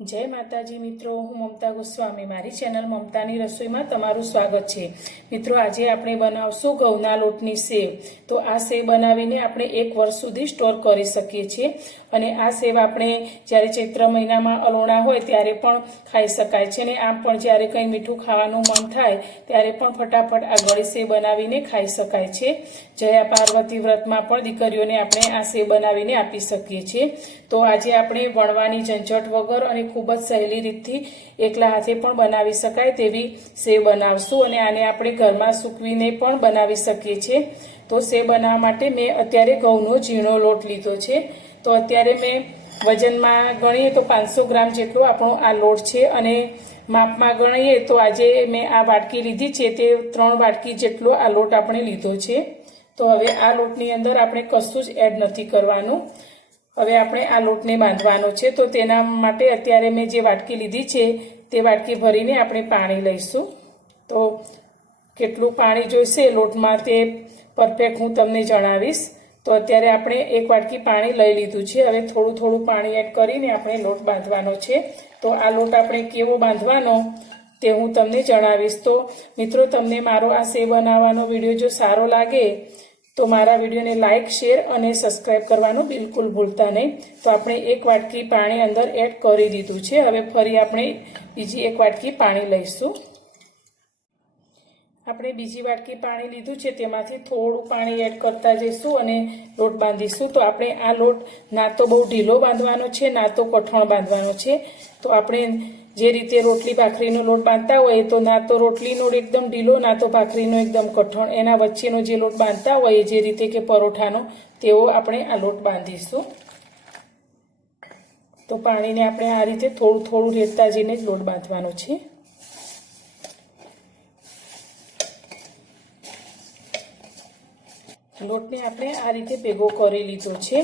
जय माताजी मित्रों, हूँ ममता गोस्वामी मारी चेनल ममतानी रसोई में तमारुं स्वागत है। मित्रों, आज आपणे बनावशुं घऊना लोटनी सेव। तो आ सेव बनावीने आपणे 1 वर्ष सुधी स्टोर करी सकीए छीए अने आ सेव आपणे ज्यारे चैत्र महीनामां अलोणा होय त्यारे पण खाई शकाय छे ने आम पण ज्यारे कंई मीठुं खावानुं मन थाय त्यारे पण फटाफट आ गળી सेव बनावीने खाई शकाय छे। जया पार्वती व्रतमां पण दीकरीओने आपणे आ सेव बनावीने आपी शकीए छीए। तो आजे आपणे वणवानी झंझट वगर अने खूब ज सहेली रीतथी एकला हाथे पण बनावी शकाय तेवी सेव बनावशुं अने आने आपणे घरमां सूकवीने पण बनावी शकीए छीए। तो सेव बनाववा माटे मैं अत्यारे घऊनो झीणो लोट लीधो छे। तो अत्यारे मैं वजनमां गणीए तो 500 ग्राम जेटलो आपणो आ लोट छे अने मापमां गणीए तो आजे मैं आ वाटकी लीधी छे ते 3 वाटकी जेटलो आ लोट आपणे लीधो छे। तो हवे आ लोटनी अंदर आपणे कशुं ज एड नथी करवानुं। हवे आपणे आ लोटने बांधवानो छे। तो तेना माटे अत्यारे मैं जे वाटकी लीधी छे ते वाटकी भरीने आपणे पाणी लईशुं। तो केटલું पाणी जोईशे लोटमां ते परफेक्ट हूँ तमने जणावीश। तो अत्यारे आपणे 1 वाटकी पाणी लई लीधुं छे। हवे थोडું थोडું पाणी एड करीने आपणे लोट बांधवानो छे। तो आ लोट आपणे केवो बांधवानो ते हूँ तमने जणावीश। तो मित्रों, तमने मारो आ सेव बनाववानो विडियो जो सारो लागे तो मारा विडियो ने लाइक शेर और सब्सक्राइब करवानुं बिल्कुल भूलता नहीं। तो आपणे 1 वाटकी पाणी अंदर एड करी दीधुं छे। हवे फरी आपणे बीजी 1 वाटकी पाणी लईशुं। आपणे बीजी वाटकी पाणी लीधुं छे तेमांथी थोडું पाणी एड करता जईशुं अने लोट बांधीशुं। तो आपणे आ लोट ना तो बहु ढीलो बांधवानो छे ना तो कठण बांधवानो छे। तो आपणे जे रीते रोटली भाखरीनो लोट बांधता होय तो ना तो रोटलीनो एकदम ढीलो ना तो भाखरीनो एकदम कठण, एना वच्चेनो जे लोट बांधता होय जे रीते के परोठानो तेवो आपणे आ लोट बांधीशुं। तो पाणीने आपणे आ रीते थोडું थोडું રેડતા જઈને જ લોટ બાંધવાનો છે। लोटने आपणे आ रीते भेगो करी लीधो छे।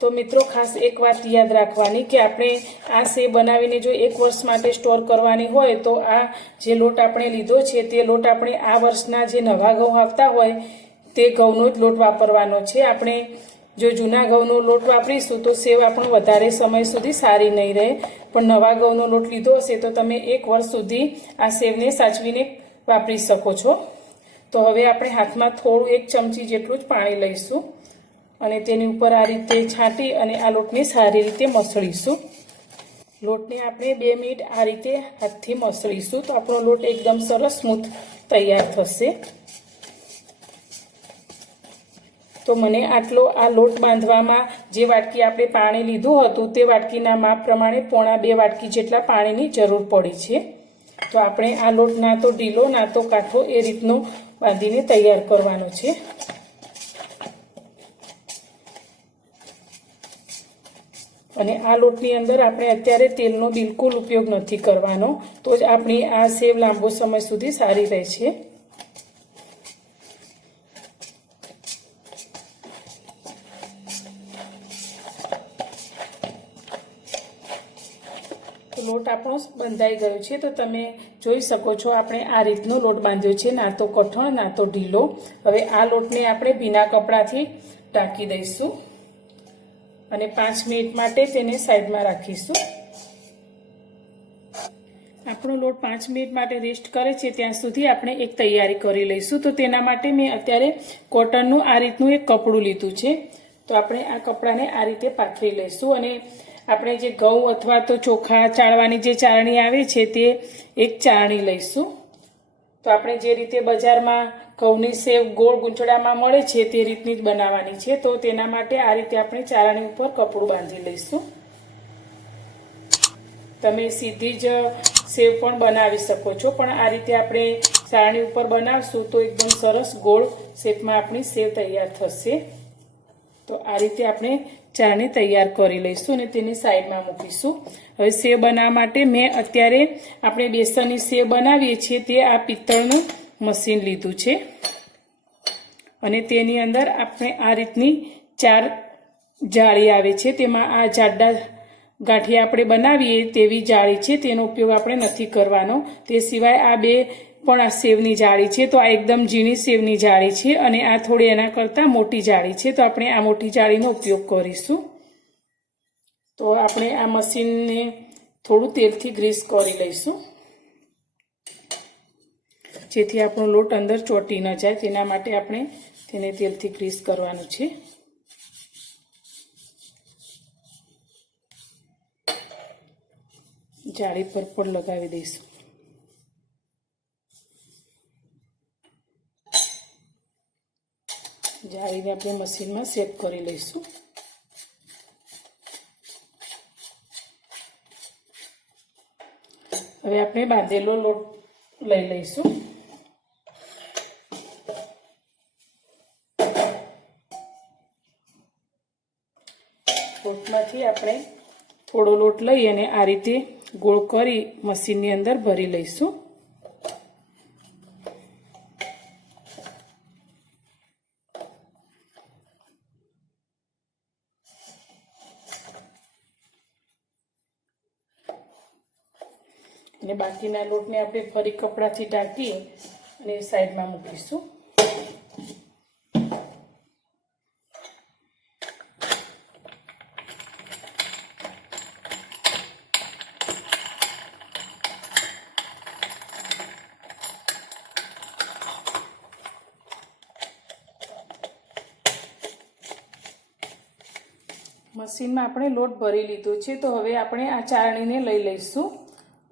तो मित्रों, खास एक बात याद राखवानी के आपणे आ सेव बनावीने जो 1 वर्ष माटे स्टोर करवानी होय तो आ जे लोट आपणे लीधो छे ते लोट आपणे आ वर्षना जे नवा घऊं आवता होय ते घऊंनो ज लोट वापरवानो छे। आपणे जो जूना घऊंनो लोट वापरीशुं तो सेव आपणे वधारे समय सुधी सारी नहीं रहे, पण नवा घऊंनो लोट लीधो हशे तो तमे 1 वर्ष सुधी आ सेवने साचवीने वापरी शको छो। तो हवे आपणे हाथमां थोडું 1 चमची जेटલું જ पाणी लईशुं અને તેની ઉપર આ રીતે છાંટી અને આ લોટને સારી રીતે મસળીશું। લોટને આપણે 2 મિનિટ આ રીતે હાથથી મસળીશું તો આપણો લોટ એકદમ સરસ સ્મૂથ તૈયાર થશે। તો મને આટલો આ લોટ બાંધવામાં જે વાટકી આપણે પાણી લીધું હતું તે વાટકીના માપ પ્રમાણે 1.5 વાટકી જેટલા પાણીની જરૂર પડી છે। તો આપણે આ લોટ ના તો ઢીલો ના તો કાઠો એ રીતનો બાંધીને તૈયાર કરવાનો છે। અને આ લોટની અંદર આપણે અત્યારે તેલનો બિલકુલ ઉપયોગ નથી કરવાનો, તો જ આપણી આ સેવ લાંબો સમય સુધી સારી રહે છે। લોટ આપણો બંધાઈ ગયો છે। તો તમે જોઈ શકો છો આપણે આ રીતનો લોટ બાંધ્યો છે, ના તો કઠણ ના તો ઢીલો। હવે આ લોટને આપણે ભીના કપડાથી ઢાંકી દઈશું અને 5 મિનિટ માટે તેને સાઈડમાં રાખીશું। આપણો લોટ 5 મિનિટ માટે રેસ્ટ કરે છે ત્યાં સુધી આપણે એક તૈયારી કરી લઈશું। તો તેના માટે મેં અત્યારે કોટનનું આ રીતનું એક કપડું લીધું છે। તો આપણે આ કપડાને આ રીતે પાથરી લઈશું અને આપણે જે ઘઉં અથવા તો ચોખા ચાળવાની જે ચાળણી આવે છે તે એક ચાળણી લઈશું। તો આપણે જે રીતે બજારમાં ઘઉંની સેવ ગોળ ગૂંચળામાં મળે છે તે રીતની જ બનાવવાની છે। તો તેના માટે આ રીતે આપણે ચાળણી ઉપર કપડું બાંધી લઈશું। તમે સીધી જ સેવ પણ બનાવી શકો છો, પણ આ રીતે આપણે ચાળણી ઉપર બનાવશું તો એકદમ સરસ ગોળ શેપમાં આપણી સેવ તૈયાર થશે। તો આ રીતે આપણે ચાળણી તૈયાર કરી લઈશું અને તેને સાઈડમાં મૂકીશું। હવે સેવ બનાવવા માટે મેં અત્યારે આપણે બેસનની સેવ બનાવીએ છીએ તે આ પિત્તળનું મશીન લીધું છે અને તેની અંદર આપણે આ રીતની 4 જાળી આવે છે, તેમાં આ જાડા ગાંઠિયા આપણે બનાવીએ તેવી જાળી છે, તેનો ઉપયોગ આપણે નથી કરવાનો। તે સિવાય આ 2 પણ આ સેવની જાળી છે। તો આ એકદમ ઝીણી સેવની જાળી છે અને આ થોડી એના કરતાં મોટી જાળી છે। તો આપણે આ મોટી જાળીનો ઉપયોગ કરીશું। તો આપણે આ મશીનને થોડું તેલથી ગ્રીસ કરી લઈશું, જેથી આપણો લોટ અંદર ચોંટી ન જાય. તેના માટે આપણે તેને તેલથી ગ્રીસ કરવાનું છે. જાળી પર પણ લગાવી દઈશું. જાળીને આપણે મશીનમાં સેટ કરી લઈશું. હવે આપણે બાંધેલો લોટ લઈ લઈશું. લોટમાંથી આપણે થોડો લોટ લઈ અને આ રીતે ગોળ કરી મશીનની અંદર ભરી લઈશું. અને બાકીના લોટને આપણે ફરી કપડાથી ઢાંકી અને સાઈડમાં મૂકીશું. મશીનમાં આપણે લોટ ભરી લીધો છે, તો હવે આપણે આ ચાળણીને લઈ લઈશું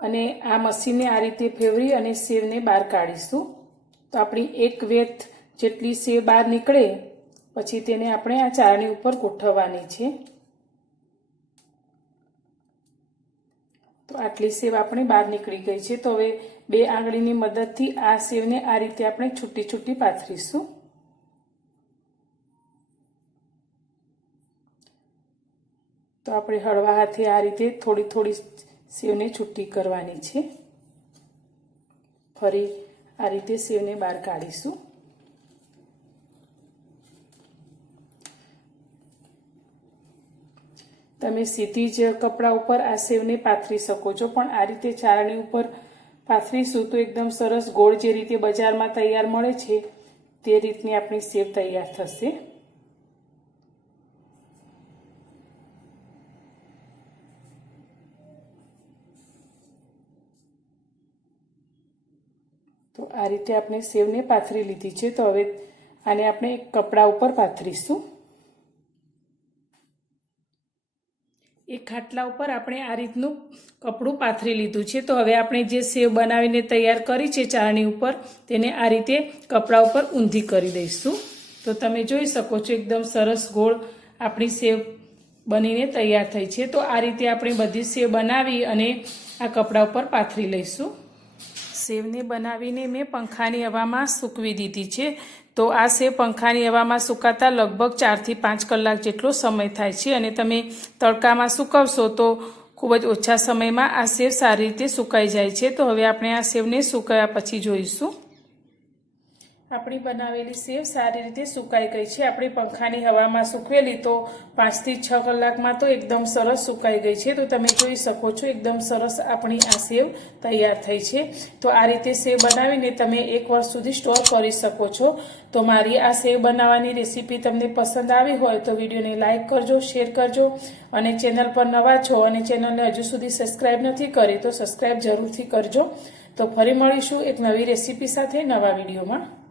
અને આ મશીનને આ રીતે ફેરવી અને સેવને બહાર કાઢીશું. તો આપણી એક વેત જેટલી સેવ બહાર નીકળે પછી તેને આપણે આ ચાળણી ઉપર ગોઠવવાની છે. તો આટલી સેવ આપણે બહાર નીકળી ગઈ છે. તો હવે 2 આંગળીની મદદથી આ સેવને આ રીતે આપણે છૂટી છૂટી પાથરીશું. તો આપણે હળવા હાથે આ રીતે થોડી થોડી સેવને છૂટી કરવાની છે. ફરી આ રીતે સેવને બહાર કાઢીશું. તમે સીધી જ કપડા ઉપર આ સેવને પાથરી શકો છો, પણ આ રીતે ચાળણી ઉપર પાથરીશું તો એકદમ સરસ ગોળ જે રીતે બજારમાં તૈયાર મળે છે તે રીતની આપણી સેવ તૈયાર થશે. તો આ રીતે આપણે સેવને પાથરી લીધી છે. તો હવે આને આપણે એક કપડા ઉપર પાથરીશું. એક ખાટલા ઉપર આપણે આ રીતનું કપડું પાથરી લીધું છે. તો હવે આપણે જે સેવ બનાવીને તૈયાર કરી છે ચાળણી ઉપર, તેને આ રીતે કપડા ઉપર ઊંધી કરી દઈશું. તો તમે જોઈ શકો છો એકદમ સરસ ગોળ આપણી સેવ બનીને તૈયાર થઈ છે. તો આ રીતે આપણે બધી સેવ બનાવી અને આ કપડા ઉપર પાથરી લઈશું. સેવને બનાવીને મેં પંખાની હવામાં સૂકવી દીધી છે. તો આ સેવ પંખાની હવામાં સુકાતા લગભગ 4 થી 5 કલાક જેટલો સમય થાય છે, અને તમે તડકામાં સૂકવશો તો ખૂબ જ ઓછા સમયમાં આ સેવ સારી રીતે સુકાઈ જાય છે. તો હવે આપણે આ સેવને સુકાયા પછી જોઈશું. આપણી બનાવેલી સેવ સારી રીતે સુકાઈ ગઈ છે. આપણી પંખાની હવામાં સૂકવેલી તો 5 થી 6 કલાકમાં તો એકદમ સરસ સુકાઈ ગઈ છે. તો તમે જોઈ શકો છો એકદમ સરસ આપણી આ સેવ તૈયાર થઈ છે. તો આ રીતે સેવ બનાવીને તમે 1 વર્ષ સુધી સ્ટોર કરી શકો છો. તો મારી આ સેવ બનાવવાની રેસીપી તમને પસંદ આવી હોય તો વિડીયોને લાઇક કરજો, શેર કરજો, અને ચેનલ પર નવા છો અને ચેનલને હજુ સુધી સબસ્ક્રાઈબ નથી કરી તો સબસ્ક્રાઈબ જરૂરથી કરજો. તો ફરી મળીશું એક નવી રેસીપી સાથે નવા વિડીયોમાં.